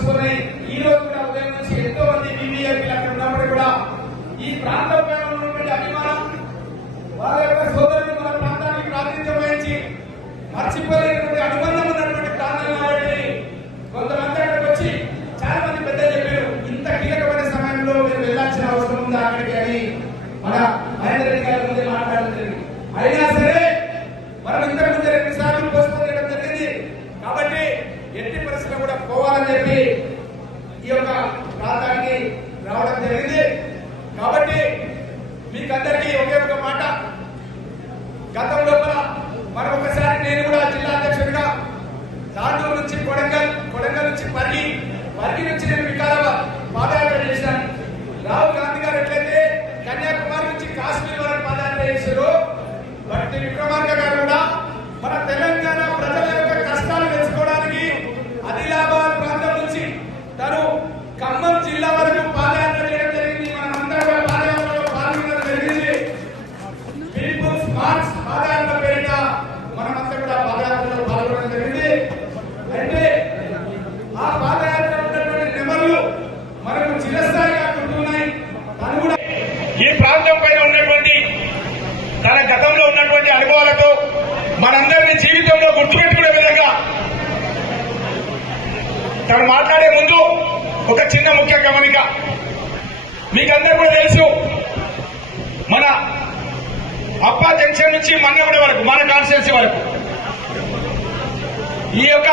ఏర్పరచుకుని ఈ రోజు ఉదయం నుంచి ఎంతో మంది బీబీఏపీలు అక్కడ ఉన్నప్పటికీ కూడా ఈ ప్రాంతంపై ఉన్నటువంటి అభిమానం వాళ్ళ యొక్క సోదరుని మన ప్రాంతానికి ప్రాతినిధ్యం వహించి మర్చిపోలేనటువంటి అనుబంధం ఉన్నటువంటి ప్రాంతం కాబట్టి కొంతమంది అక్కడికి వచ్చి చాలా మంది పెద్ద చెప్పారు ఇంత కీలకమైన సమయంలో మీరు వెళ్ళాల్సిన అవసరం ఉందా అక్కడికి? అని మన మహేందర్ రెడ్డి గారు ప్రాంతానికి రావడం జరిగింది. కాబట్టి మీకందరికీ ఒకే ఒక మాట. గతం లోపల మరొకసారి నేను కూడా జిల్లా అధ్యక్షుడిగా తాండూరు నుంచి కొడంగల్ కొడంగల్ నుంచి పరిగి పరిగి నుంచి నేను తన గతంలో ఉన్నటువంటి అనుభవాలతో మనందరినీ జీవితంలో గుర్తుపెట్టుకునే విధంగా తను మాట్లాడే ముందు ఒక చిన్న ముఖ్య గమనిక. మీకందరూ కూడా తెలుసు మన అప్పా జంక్షన్ నుంచి మన్నెగూడ వరకు మన కాన్స్టిట్యున్సీ వరకు ఈ యొక్క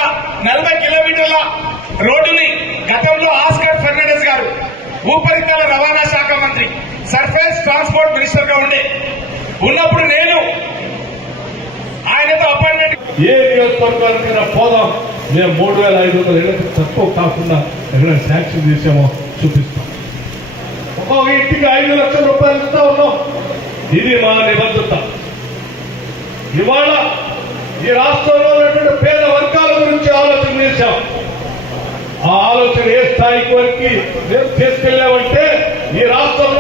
నలభై కిలోమీటర్ల రోడ్డుని గతంలో ఆస్కర్ ఫెర్నాండెస్ గారు ఉపరితల రవాణా శాఖ మంత్రి సర్ఫేస్ ట్రాన్స్పోర్ట్ మినిస్టర్గా ఉండే ఉన్నప్పుడు నేను ఆయనతో అపాయింట్మెంట్ ఏ నియోజకవర్గానికైనా పోదాం. మేము మూడు వేల ఐదు వందల ఏళ్ళకి తక్కువ కాకుండా ఎక్కడ శాంక్షన్ చేసామో చూపిస్తాం. ఒక్కొక్క ఇంటికి ఐదు లక్షల రూపాయలు ఇస్తా ఉన్నాం. ఇది మా నిబద్ధత. ఇవాళ ఈ రాష్ట్రంలో ఉన్నటువంటి పేద వర్గాల గురించి ఆలోచన చేశాం. ఆ ఆలోచన ఏ స్థాయికి వరకు మేము తీసుకెళ్ళామంటే ఈ రాష్ట్రంలో